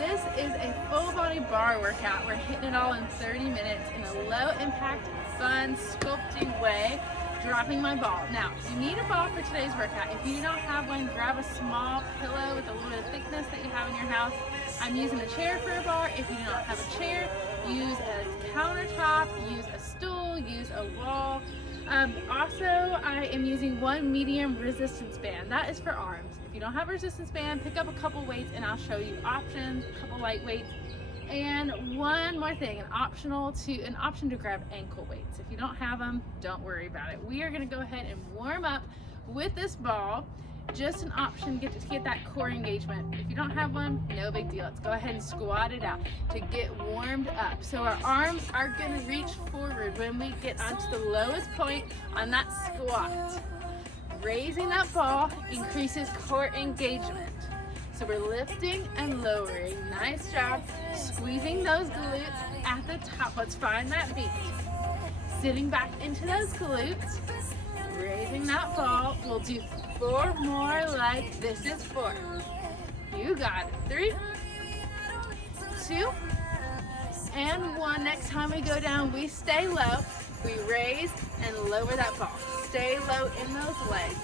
This is a full body bar workout. We're hitting it all in 30 minutes in a low impact, fun, sculpting way, dropping my ball. Now, you need a ball for today's workout. If you don't have one, grab a small pillow with a little bit of thickness that you have in your house. I'm using a chair for a bar. If you do not have a chair, use a countertop, use a stool, use a wall. Also, I am using one medium resistance band. That is for arms. If you don't have a resistance band, pick up a couple weights and I'll show you options, a couple light weights. And one more thing, an option to grab ankle weights. If you don't have them, don't worry about it. We are gonna go ahead and warm up with this ball. Just an option to get that core engagement. If you don't have one, no big deal. Let's go ahead and squat it out to get warmed up. So our arms are gonna reach forward when we get onto the lowest point on that squat. Raising that ball increases core engagement. So we're lifting and lowering. Nice job. Squeezing those glutes at the top. Let's find that beat. Sitting back into those glutes. Raising that ball. We'll do 4 more like this is 4. You got it. 3, 2, and 1. Next time we go down, we stay low. We raise and lower that ball. Stay low in those legs.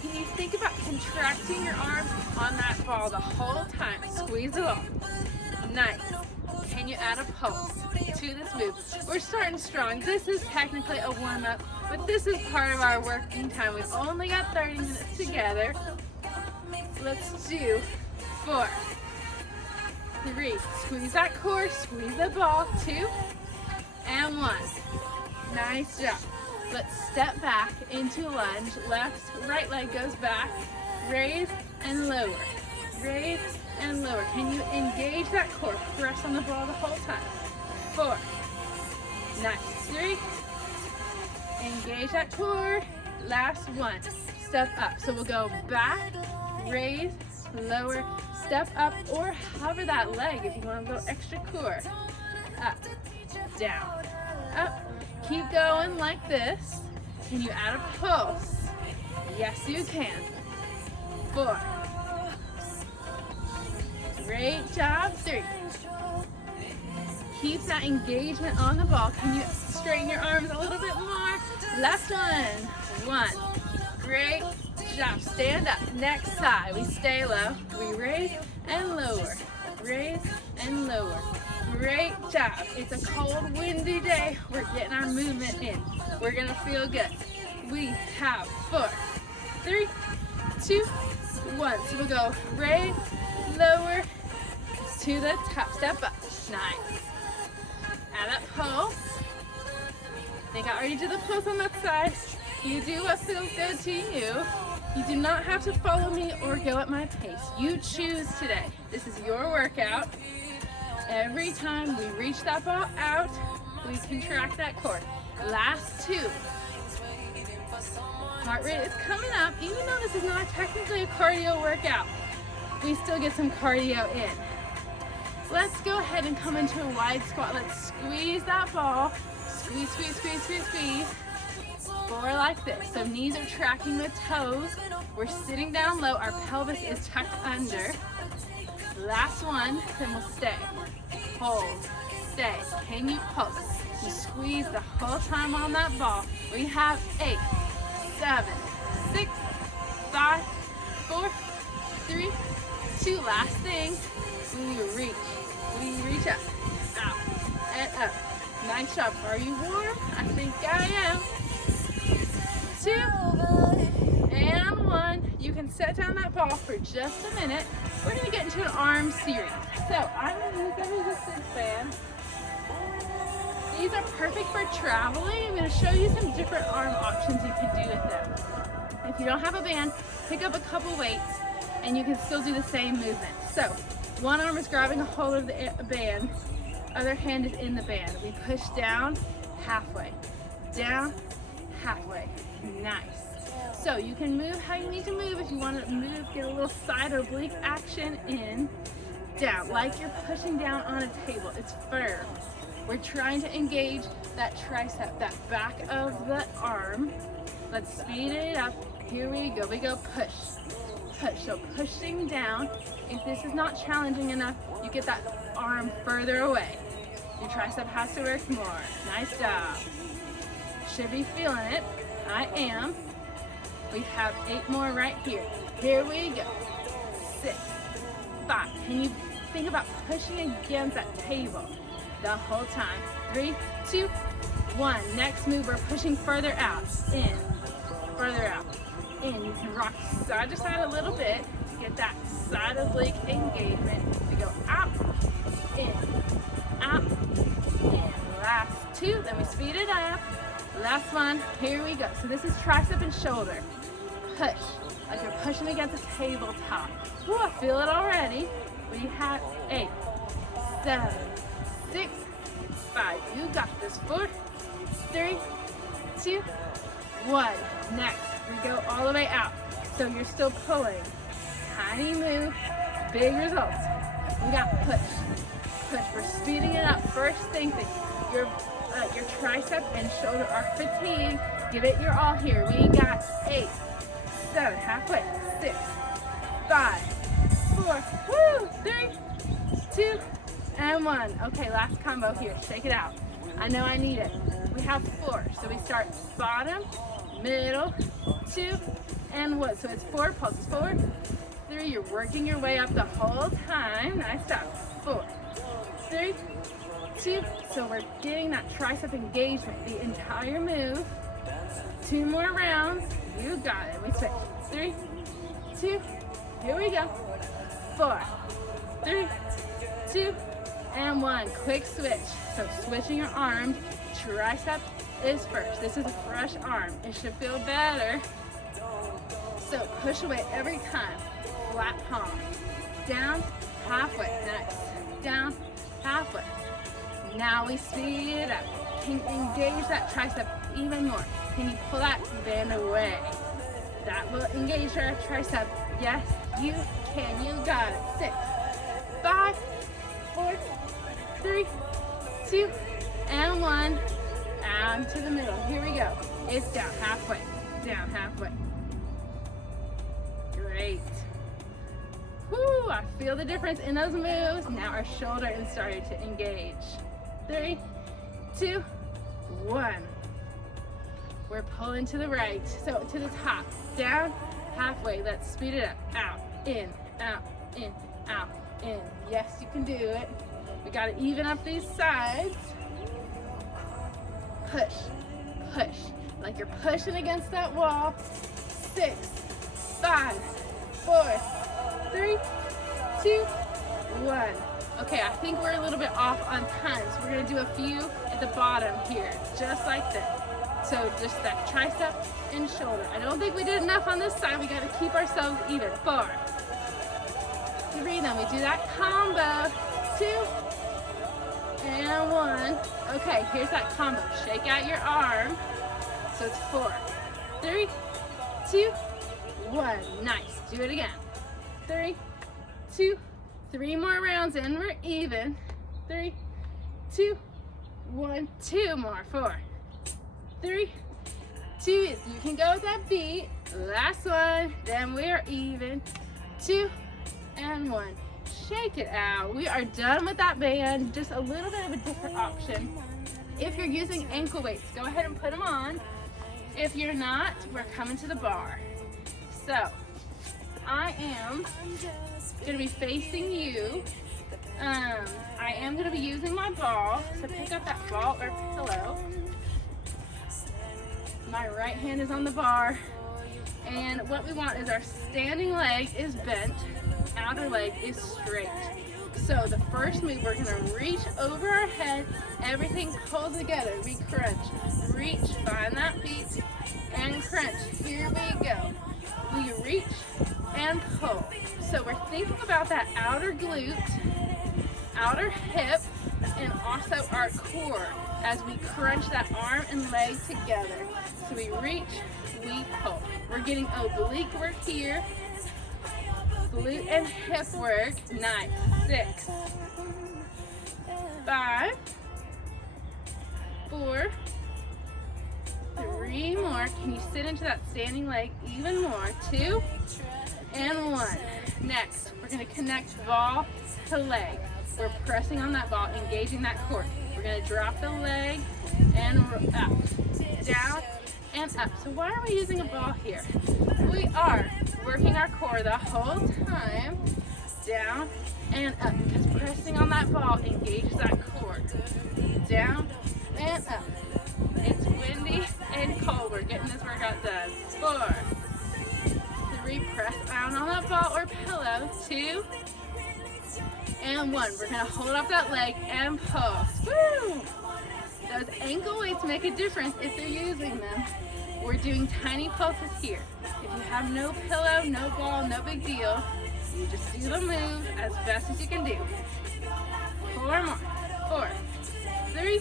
Can you think about contracting your arms on that ball the whole time? Squeeze it off. Nice. Can you add a pulse to this move? We're starting strong. This is technically a warm-up, but this is part of our working time. We've only got 30 minutes together. Let's do 4, 3. Squeeze that core, squeeze the ball. 2, and 1. Nice job. Let's step back into lunge. Right leg goes back. Raise and lower. Raise and lower. Can you engage that core? Press on the ball the whole time. 4. Nice. 3. Engage that core. Last 1. Step up. So we'll go back, raise, lower, step up, or hover that leg if you want to go extra core. Up, down, up. Keep going like this. Can you add a pulse? Yes, you can. 4. Great job. 3. Keep that engagement on the ball. Can you straighten your arms a little bit more? Last one. 1. Great job. Stand up. Next side. We stay low. We raise and lower. Raise and lower. Great job. It's a cold, windy day. We're getting our movement in. We're gonna feel good. We have 4, 3, 2, 1. So we'll go raise, lower, to the top. Step up. Nice. Add that pulse. I think I already did the pulse on that side. You do what feels good to you. You do not have to follow me or go at my pace. You choose today. This is your workout. Every time we reach that ball out, we contract that core. Last 2. Heart rate is coming up. Even though this is not technically a cardio workout, we still get some cardio in. Let's go ahead and come into a wide squat. Let's squeeze that ball. Squeeze, squeeze, squeeze, squeeze, squeeze. 4 like this. So knees are tracking the toes. We're sitting down low. Our pelvis is tucked under. Last 1, then we'll stay. Hold, stay. Can you pulse? You squeeze the whole time on that ball. We have 8, 7, 6, 5, 4, 3, 2. Last thing, we reach up, out, and up. Nice job. Are you warm? I think I am. 2, and 1. You can set down that ball for just a minute. We're going to get into an arm series. So I'm going to use the resistance band. These are perfect for traveling. I'm going to show you some different arm options you can do with them. If you don't have a band, pick up a couple weights and you can still do the same movement. So one arm is grabbing a hold of the band, other hand is in the band. We push down, halfway, down, halfway. Nice. So you can move how you need to move. If you want to move, get a little side oblique action in, down, like you're pushing down on a table. It's firm. We're trying to engage that tricep, that back of the arm. Let's speed it up. Here we go. We go push, push. So pushing down. If this is not challenging enough, you get that arm further away. Your tricep has to work more. Nice job. Should be feeling it. I am. We have 8 more right here. Here we go. 6, 5. Can you think about pushing against that table the whole time? 3, 2, 1. Next move, we're pushing further out. In, further out. In. You can rock side to side a little bit to get that side oblique engagement. We go out, in, out, in. Last 2, then we speed it up. Last one, here we go. So this is tricep and shoulder. Push, like you're pushing against a tabletop. Ooh, I feel it already. We have 8, 7, 6, 5. You got this. 4, 3, 2, 1. Next, we go all the way out. So you're still pulling. Tiny move, big results. We got push. Push. We're speeding it up. First thing, your tricep and shoulder are fatigued. Give it your all here. We got 8, 7, halfway, 6, 5, 4, 3, 2, and 1. Okay, last combo here. Shake it out. I know I need it. We have 4. So we start bottom, middle, 2, and 1. So it's 4 pulses. 4, 3. You're working your way up the whole time. Nice job. 4, 3, 2. So we're getting that tricep engagement the entire move. 2 more rounds. You got it. We switch. 3, 2. Here we go. 4, 3, 2, and 1. Quick switch. So switching your arms. Tricep is first. This is a fresh arm. It should feel better. So push away every time. Flat palm. Down, halfway. Nice. Down, halfway. Now we speed it up. Can you engage that tricep even more? Can you pull that band away? That will engage our tricep. Yes, you can. You got it. 6, 5, 4, 3, 2, and 1. And to the middle. Here we go. It's down halfway. Down halfway. Great. Whoo, I feel the difference in those moves. Now our shoulder is starting to engage. 3, 2, 1. We're pulling to the right. So to the top. Down, halfway. Let's speed it up. Out, in, out, in, out, in. Yes, you can do it. We got to even up these sides. Push, push. Like you're pushing against that wall. 6, 5, 4, 3, 2, 1. Okay, I think we're a little bit off on time, so we're gonna do a few at the bottom here, just like this. So just that tricep and shoulder. I don't think we did enough on this side. We gotta keep ourselves even. 4, 3, then we do that combo. 2, and 1. Okay, here's that combo. Shake out your arm. So it's 4, 3, 2, 1. Nice. Do it again. 3, 2, 3 more rounds and we're even. 3, 2, 1, 2 more. 4, 3, 2. You can go with that beat. Last one. Then we're even. 2 and 1. Shake it out. We are done with that band. Just a little bit of a different option. If you're using ankle weights, go ahead and put them on. If you're not, we're coming to the bar. So I am going to be facing you. I am going to be using my ball. So pick up that ball or pillow. My right hand is on the bar. And what we want is our standing leg is bent, outer leg is straight. So the first move, we're going to reach over our head, everything pulled together. We crunch, reach, find that beat, and crunch. Here we go. We reach and pull. So we're thinking about that outer glute, outer hip, and also our core as we crunch that arm and leg together. So we reach, we pull. We're getting oblique work here, glute and hip work. Nice. 6, 5, 4, 3 more. Can you sit into that standing leg even more? 2, and 1. Next, we're going to connect ball to leg. We're pressing on that ball, engaging that core. We're going to drop the leg and up, down, and up. So why are we using a ball here? We are working our core the whole time, down and up, because pressing on that ball engages that core. Down and up. It's windy and cold. We're getting this workout done. 4, 3, press down on that ball or pillow. 2, and 1. We're going to hold up that leg and pulse. Woo! Those ankle weights make a difference if they're using them. We're doing tiny pulses here. If you have no pillow, no ball, no big deal. You just do the move as best as you can do. 4 more. 4, 3,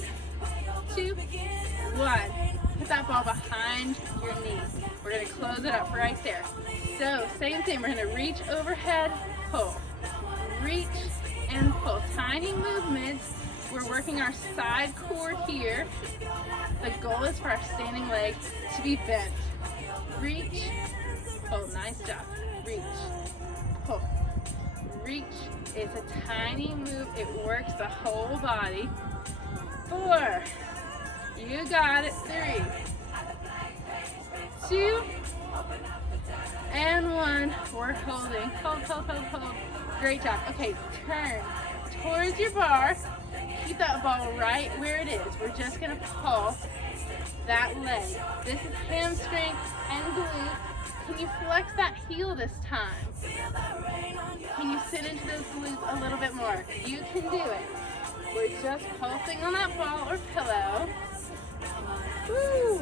2, 1. Put that ball behind your knee. We're going to close it up right there. So same thing. We're going to reach overhead, pull. Reach and pull. Tiny movements. We're working our side core here. The goal is for our standing leg to be bent. Reach, pull. Nice job. Reach, pull. Reach. It's a tiny move. It works the whole body. 4. You got it. 3, 2, and 1. We're holding. Hold, hold, hold, hold. Great job. Okay, turn towards your bar. Keep that ball right where it is. We're just going to pull that leg. This is hamstring and glute. Can you flex that heel this time? Can you sit into those glutes a little bit more? You can do it. We're just pulsing on that ball or pillow. Woo!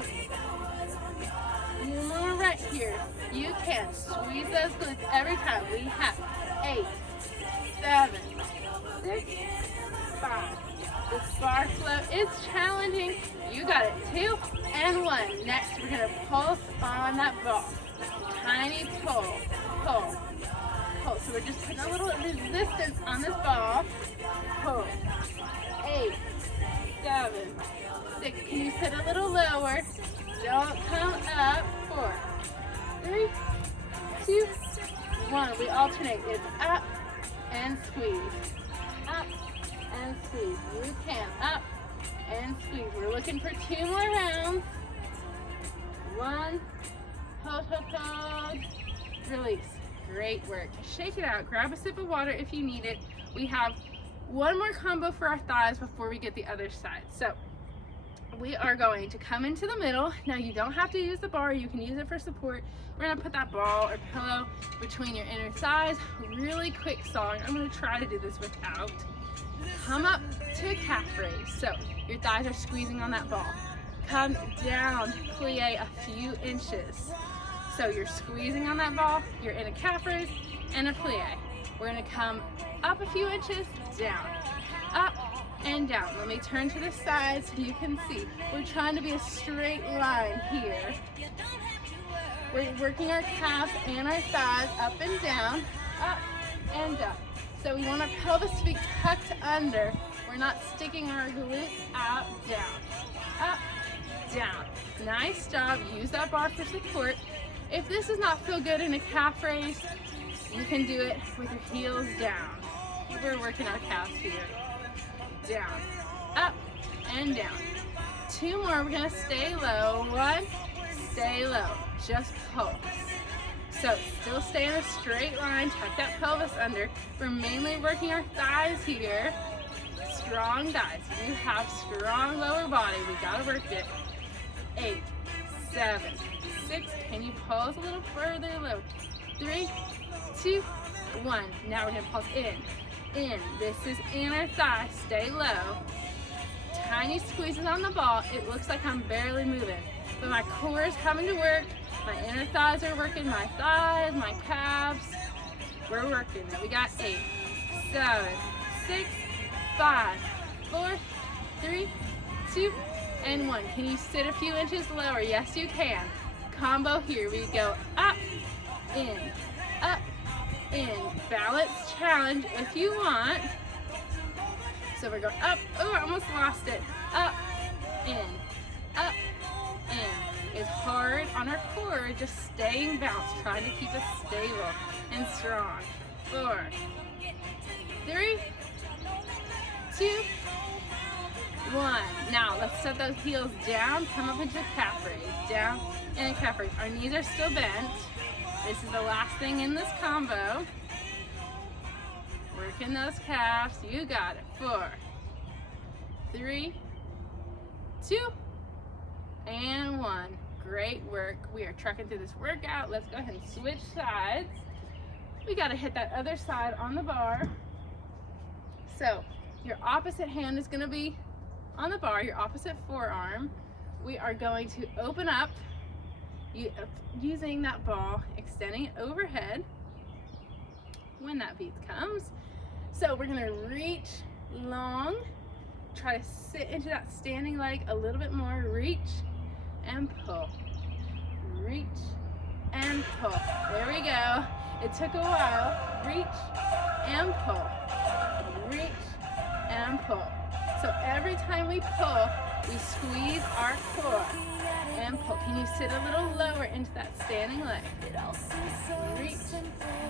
More right here. You can squeeze those glutes every time. We have 8, 7, 6, 5. This bar flow is challenging. You got it. 2 and 1. Next, we're going to pulse on that ball. Tiny pull, pull, pull. So we're just putting a little resistance on this ball. Pull. 8, 7, 6. Can you sit a little lower? Don't come up. 4, 3, 2, 1. We alternate. It's up and squeeze. Up and squeeze. You can. Up and squeeze. We're looking for 2 more rounds. 1. Hold, hold, hold. Release. Great work. Shake it out. Grab a sip of water if you need it. We have 1 more combo for our thighs before we get the other side. So we are going to come into the middle. Now you don't have to use the bar. You can use it for support. We're going to put that ball or pillow between your inner thighs. Really quick song. I'm going to try to do this without. Come up to a calf raise. So your thighs are squeezing on that ball. Come down, plie a few inches. So you're squeezing on that ball, you're in a calf raise and a plie. We're gonna come up a few inches, down, up and down. Let me turn to the side so you can see. We're trying to be a straight line here. We're working our calves and our thighs up and down, up and up. So we want our pelvis to be tucked under. We're not sticking our glutes out, down, up, down. Nice job. Use that bar for support. If this does not feel good in a calf raise, you can do it with your heels down. We're working our calves here. Down, up, and down. 2 more. We're going to stay low. 1, stay low. Just pulse. So still stay in a straight line. Tuck that pelvis under. We're mainly working our thighs here. Strong thighs. You have strong lower body. We got to work it. 8, 7, 6. Can you pulse a little further? Low. 3, 2, 1. Now we're going to pulse in. In. This is inner thigh. Stay low. Tiny squeezes on the ball. It looks like I'm barely moving, but my core is coming to work. My inner thighs are working. My thighs, my calves. We're working. Now we got 8, 7, 6, 5, 4, 3, 2, and 1. Can you sit a few inches lower? Yes, you can. Combo here. We go up, in, up, in. Balance challenge if you want. So we're going up. Oh, I almost lost it. Up, in, up, in. is hard on our core, just staying balanced, trying to keep us stable and strong. 4, 3, 2, 1. Now let's set those heels down, come up into a calf raise, down and a calf raise. Our knees are still bent. This is the last thing in this combo. Working those calves, you got it. 4, 3, 2, and 1. Great work. We are trucking through this workout. Let's go ahead and switch sides. We got to hit that other side on the bar. So your opposite hand is going to be on the bar, your opposite forearm. We are going to open up using that ball, extending it overhead when that beat comes. So we're going to reach long, try to sit into that standing leg a little bit more, reach and pull, reach and pull. There we go. It took a while. Reach and pull, reach and pull. So every time we pull, we squeeze our core and pull. Can you sit a little lower into that standing leg? Reach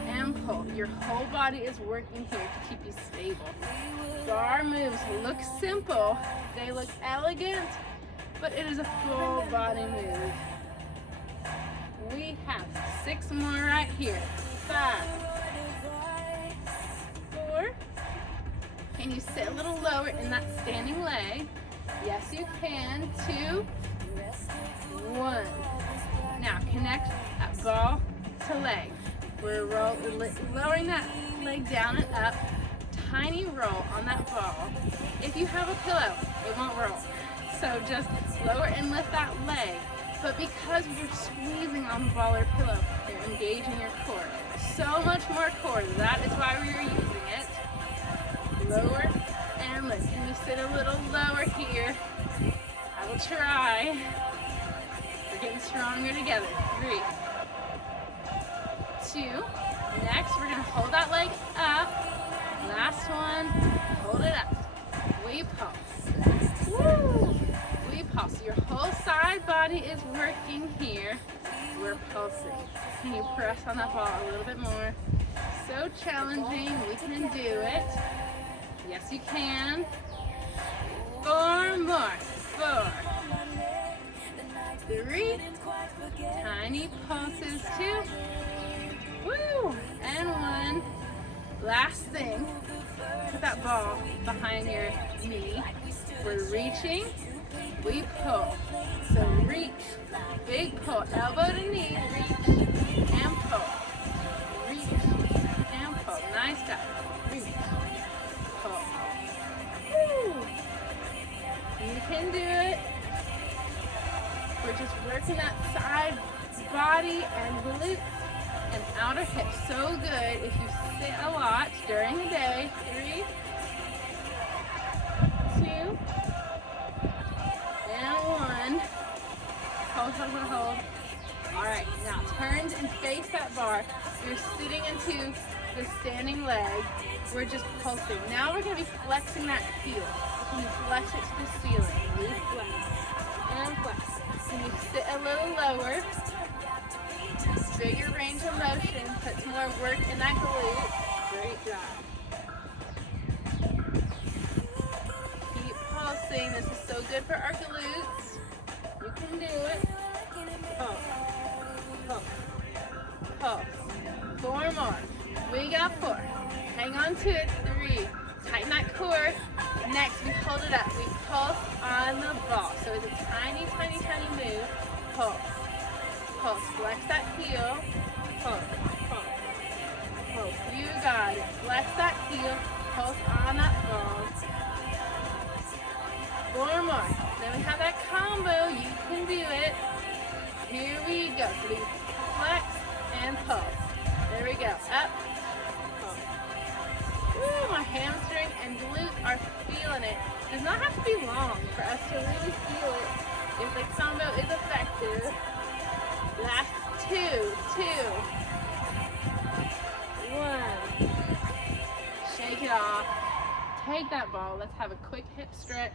and pull. Your whole body is working here to keep you stable. Bar moves look simple, they look elegant, but it is a full body move. We have 6 more right here. 5, 4. Can you sit a little lower in that standing leg? Yes, you can. 2, 1. Now connect that ball to leg. We're lowering that leg down and up. Tiny roll on that ball. If you have a pillow, it won't roll. So just lower and lift that leg. But because you're squeezing on the ball or pillow, you're engaging your core. So much more core. That is why we are using it. Lower and lift. Can you sit a little lower here? I will try. We're getting stronger together. 3, 2. Next, we're going to hold that leg up. Last one. Hold it up. We pulse. Woo! We pulse. Your whole side body is working here. We're pulsing. Can you press on that ball a little bit more? So challenging. We can do it. Yes, you can. 4 more. 4, 3. Tiny pulses. 2. Woo! And 1. Last thing. Put that ball behind your knee. We're reaching. We pull. So reach. Big pull. Elbow to knee. Reach and pull. Reach and pull. Nice job. Reach. Pull. Woo! You can do it. We're just working that side body and glutes and outer hips. So good if you sit a lot during the day. 3, 2, and 1. Hold, hold, hold, hold. All right, now turn and face that bar. You're sitting into the standing leg. We're just pulsing. Now we're going to be flexing that heel. Can you flex it to the ceiling? Reflex and flex. Can you sit a little lower? Bigger range of motion. Put some more work in that glute. Great job. Keep pulsing. This is so good for our glutes. You can do it. Pulse. Pulse. Pulse. 4 more. We got 4. Hang on to it. 3. Tighten that core. Next, we hold it up. We pulse on the ball. So it's a tiny, tiny, tiny move. Pulse. Pulse. Flex that heel. Pulse. Pulse. Pulse. You got it. Flex that heel. Pulse on that ball. 4 more. Then we have that combo. You can do it. Here we go. So we flex and pulse. There we go. Up. Pulse. Woo, my hamstring and glute are feeling it. It does not have to be long for us to really feel it if the combo is effective. Last 2, 1. Shake it off. Take that ball. Let's have a quick hip stretch.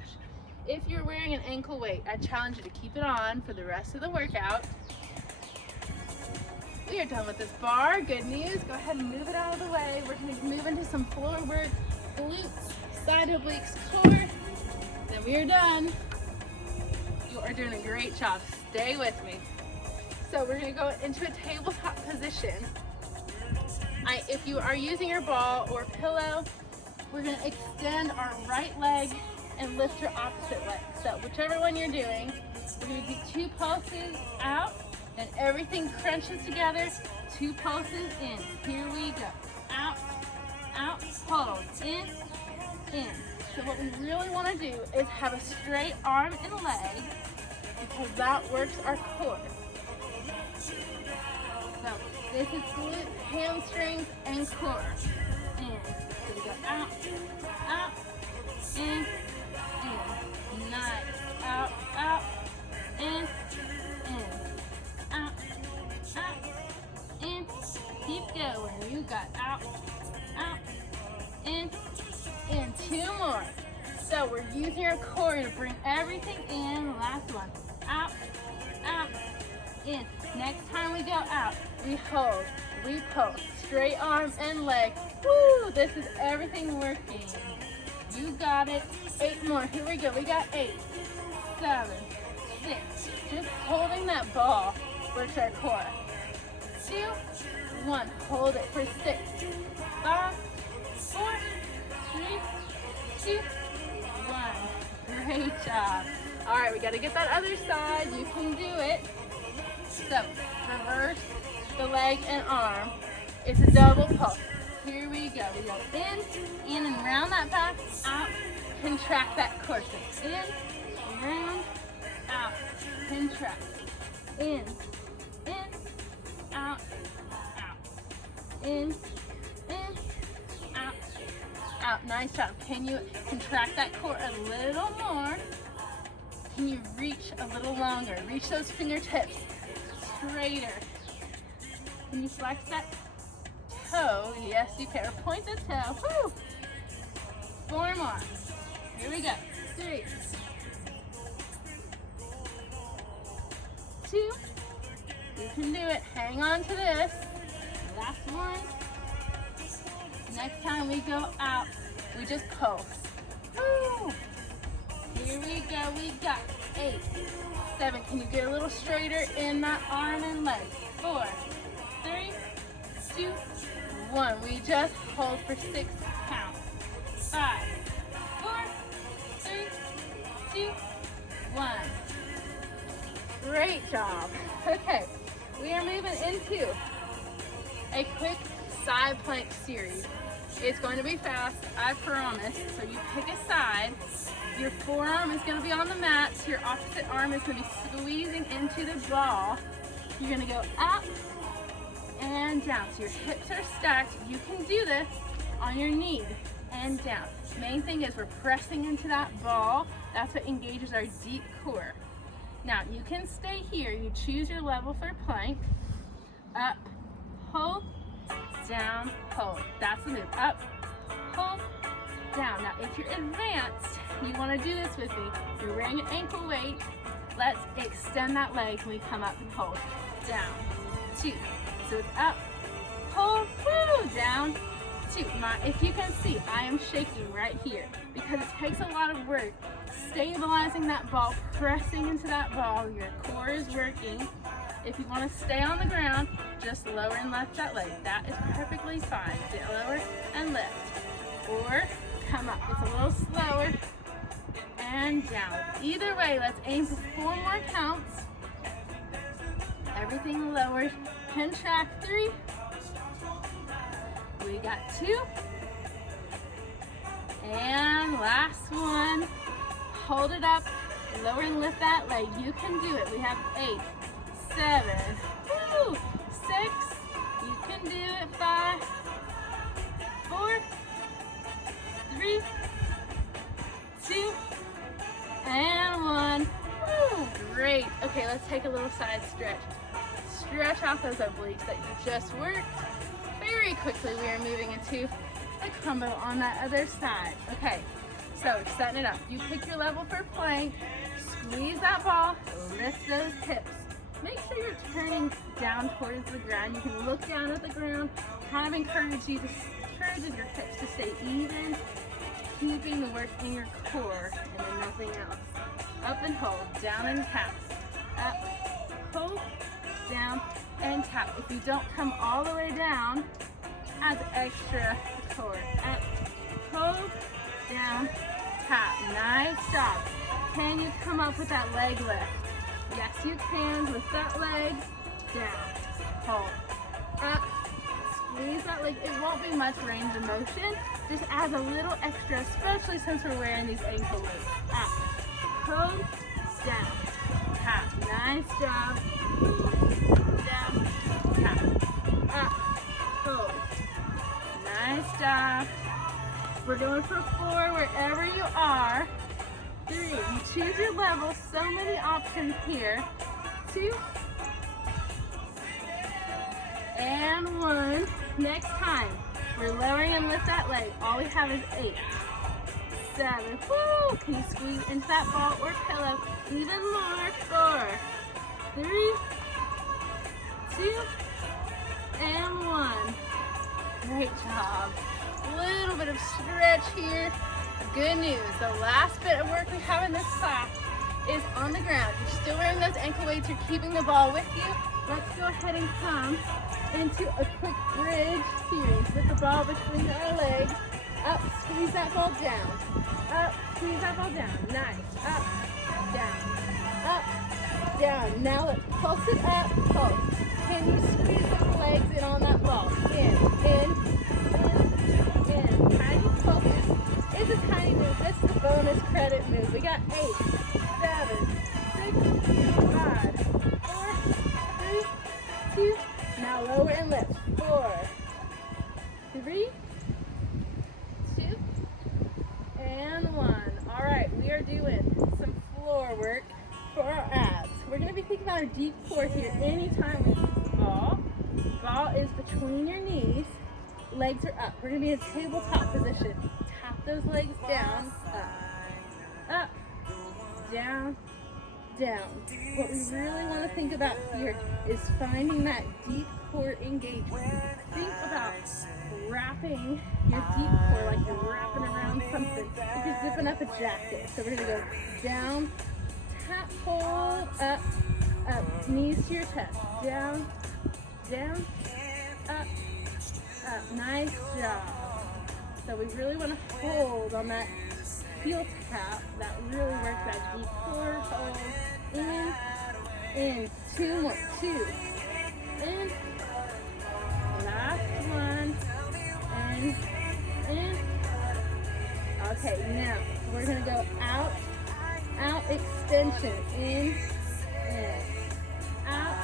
If you're wearing an ankle weight, I challenge you to keep it on for the rest of the workout. We are done with this bar. Good news. Go ahead and move it out of the way. We're going to move into some floor work, glutes, side obliques, core. Then we are done. You are doing a great job. Stay with me. So we're going to go into a tabletop position. If you are using your ball or pillow, we're going to extend our right leg and lift your opposite leg. So whichever one you're doing, we're going to do 2 pulses out, then everything crunches together, 2 pulses in. Here we go. Out, out, hold, in. So what we really want to do is have a straight arm and leg because that works our core. So this is glutes, hamstrings, and core. In. So we go out, out, in. Nice. Out, out, in, out, out, in. Keep going. You got out, out, in. 2 more. So we're using our core to bring everything in. Last one. Out, out, in. Next time we go out, we hold, we pull. Straight arm and leg. Woo! This is everything working. You got it. 8 more. Here we go. We got 8, 7, 6. Just holding that ball works our core. 2, 1. Hold it for 6, 5, 4, 3, 2, 1. Great job. All right, we got to get that other side. You can do it. So reverse the leg and arm. It's a double pulse. Here we go. We go in and round that back, out, contract that core. So in, round, out, contract. In, out, out. In, out, out. Nice job. Can you contract that core a little more? Can you reach a little longer? Reach those fingertips straighter. Can you flex that toe? Yes, you can. Or point the toe. Woo! 4 more. Here we go. 3, 2. You can do it. Hang on to this. Last one. Next time we go out, we just pulse. Woo! Here we go. We got 8, 7. Can you get a little straighter in that arm and leg? 4, 3, 2, 1. We just hold for 6 counts. 5, 4, 3, 2, 1. Great job. Okay, we are moving into a quick side plank series. It's going to be fast, I promise. So you pick a side. Your forearm is going to be on the mat. So your opposite arm is going to be squeezing into the ball. You're going to go up and down. So your hips are stacked. You can do this on your knee and down. Main thing is we're pressing into that ball. That's what engages our deep core. Now you can stay here. You choose your level for plank. Up, hold, down, hold. That's the move. Up, hold, down. Now if you're advanced, you want to do this with me. You're wearing an ankle weight. Let's extend that leg when we come up and hold. Down, 2. So it's up, hold, woo, down, 2. If you can see, I am shaking right here because it takes a lot of work stabilizing that ball, pressing into that ball. Your core is working. If you want to stay on the ground, just lower and lift that leg. That is perfectly fine. Get lower and lift. Or come up. It's a little slower. And down. Either way, let's aim for 4 more counts. Everything lowered. Contract 3. We got 2. And last one. Hold it up. Lower and lift that leg. You can do it. We have 8, 7, woo, 6. You can do it. 5, 4, 3, 2, and 1. Woo, great. Okay, let's take a little side stretch. Stretch out those obliques that you just worked. Very quickly, we are moving into the combo on that other side. Okay, So setting it up. You pick your level for plank, squeeze that ball, lift those hips. Make sure you're turning down towards the ground. You can look down at the ground, kind of encourages your hips to stay even, keeping the work in your core and then nothing else. Up and hold, down and tap. Up, hold, down, and tap. If you don't come all the way down, add extra core. Up, hold, down, tap. Nice job. Can you come up with that leg lift? Yes, you can. Lift that leg, down, hold, up, squeeze that leg. It won't be much range of motion. Just adds a little extra, especially since we're wearing these ankle weights. Up, hold, down, tap. Nice job. Down, tap. Up, hold. Nice job. We're going for 4 wherever you are. 3, you choose your level. So many options here. 2, and 1. Next time, we're lowering and lift that leg. All we have is 8, 7. Woo! Can you squeeze into that ball or pillow? Even more. 4, 3, 2, and 1. Great job. Little bit of stretch here. Good news. The last bit of work we have in this class is on the ground. You're still wearing those ankle weights. You're keeping the ball with you. Let's go ahead and come into a quick bridge series with the ball between our legs. Up, squeeze that ball down. Up, squeeze that ball down. Nice. Up, down. Up, down. Now let's pulse it up. Pulse. Can you squeeze those legs in on that ball? In. Tiny pulses. It's a tiny move. This is a bonus credit move. We got 8, 7, 6, 5, 4, 3, 2. Now lower and lift. 4, 3, 2, and 1. All right, we are doing some floor work for our abs. We're going to be thinking about our deep core here anytime we use the ball. Ball is between your knees. Legs are up. We're going to be in a tabletop position. Tap those legs down, up, down, down. What we really want to think about here is finding that deep core engagement. Think about wrapping your deep core like you're wrapping around something. Like you're zipping up a jacket. So we're going to go down, tap, hold, up, knees to your chest, down, down, up, up. Nice job. So we really want to hold on that heel tap. That really works that deep core. Hold. In. 2 more. 2. In. Last one. In. Okay, now we're going to go out, extension. In. Out.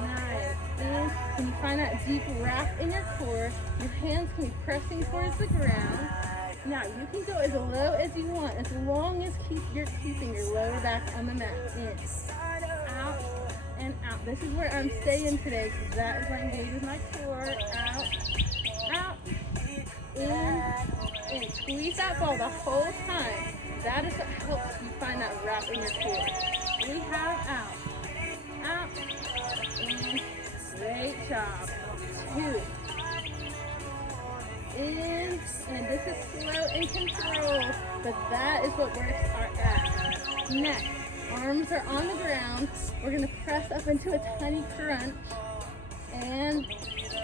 Nice. In. Can you find that deep wrap in your core? Your hands can be pressing towards the ground. Now you can go as low as you want, as long as you're keeping your lower back on the mat. In, out, and out. This is where I'm staying today because that is what engages my core. Out, in. Squeeze that ball the whole time. That is what helps you find that wrap in your core. We have out, in. Great job. 2. In, and this is slow and controlled, but that is what works our abs. Next, arms are on the ground. We're going to press up into a tiny crunch, and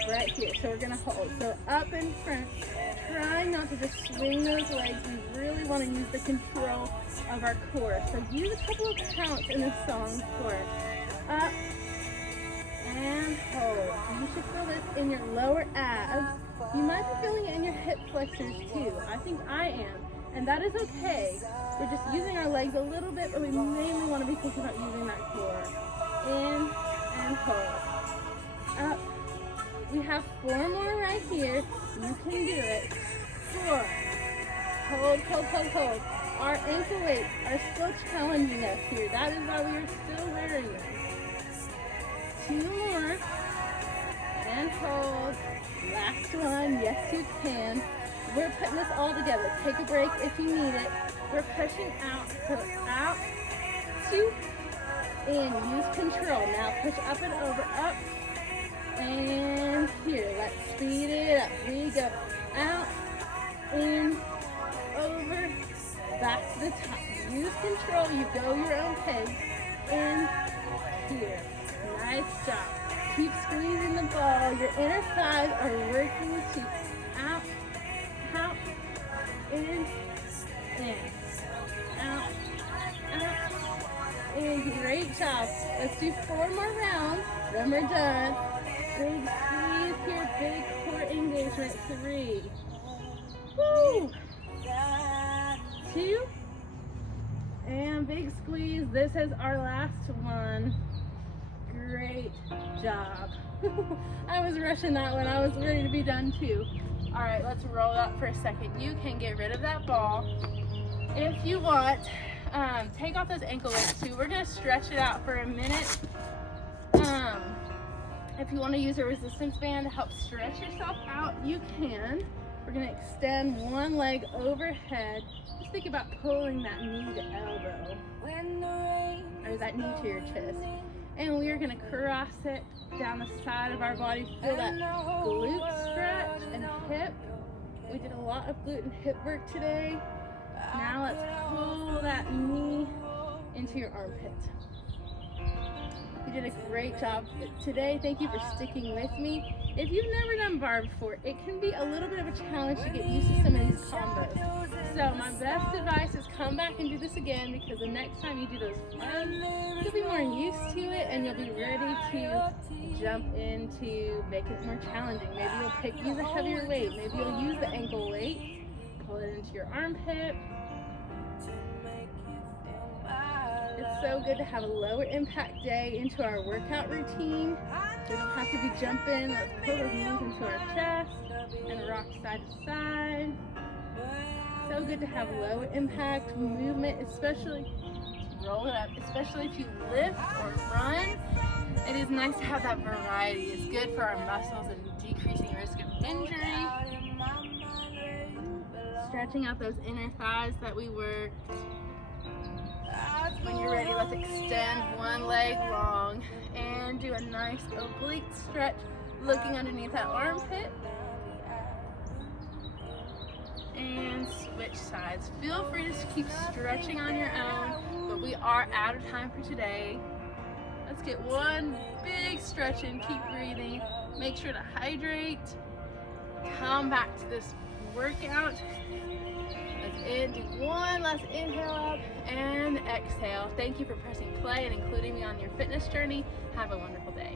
right here. So we're going to hold. So up in front. Try not to just swing those legs. We really want to use the control of our core. So use a couple of counts in this song for it. Up and hold. You should feel this in your lower abs. You might be feeling it in your hip flexors too. I think I am. And that is okay. We're just using our legs a little bit, but we mainly want to be thinking about using that core. In and hold. Up. We have 4 more right here. You can do it. 4. Hold. Our ankle weights are still challenging us here. That is why we are still wearing them. 2 more. And hold. Last one. Yes, you can. we're putting this all together. Take a break if you need it. We're pushing out, pull out, 2, and use control. Now push up and over, up, and here. Let's speed it up. We go out, in, over, back to the top. Use control. You go your own pace. In, here. Nice job. Keep squeezing the ball. Your inner thighs are working to out, out, in, out, out, in. Great job. Let's do 4 more rounds. Then we're done. Big squeeze here. Big core engagement. 3. Woo! 2. And big squeeze. This is our last one. Great job. I was rushing that one. I was ready to be done too. All right, let's roll up for a second. You can get rid of that ball. If you want, take off those ankle weights too. We're gonna stretch it out for a minute. If you want to use a resistance band to help stretch yourself out, you can. We're gonna extend one leg overhead. Just think about pulling that knee to elbow, or that knee to your chest. And we are gonna cross it down the side of our body. Feel that glute stretch and hip. We did a lot of glute and hip work today. Now let's pull that knee into your armpit. You did a great job today. Thank you for sticking with me. If you've never done bar before, it can be a little bit of a challenge to get used to some of these combos. So my best advice is come back and do this again, because the next time you do those flips, you'll be more used to it and you'll be ready to jump into making it more challenging. Maybe you'll use a heavier weight. Maybe you'll use the ankle weight, pull it into your armpit. It's so good to have a lower impact day into our workout routine. We don't have to be jumping. Let's pull those knees into our chest and rock side to side. So good to have low impact movement, especially roll it up, especially if you lift or run. It is nice to have that variety. It's good for our muscles and decreasing risk of injury. Stretching out those inner thighs that we worked. When you're ready, let's extend one leg long and do a nice oblique stretch, looking underneath that armpit. And switch sides. Feel free to keep stretching on your own, but we are out of time for today. Let's get one big stretch in. Keep breathing. Make sure to hydrate. Come back to this workout. Let's do one last inhale up and exhale. Thank you for pressing play and including me on your fitness journey. Have a wonderful day.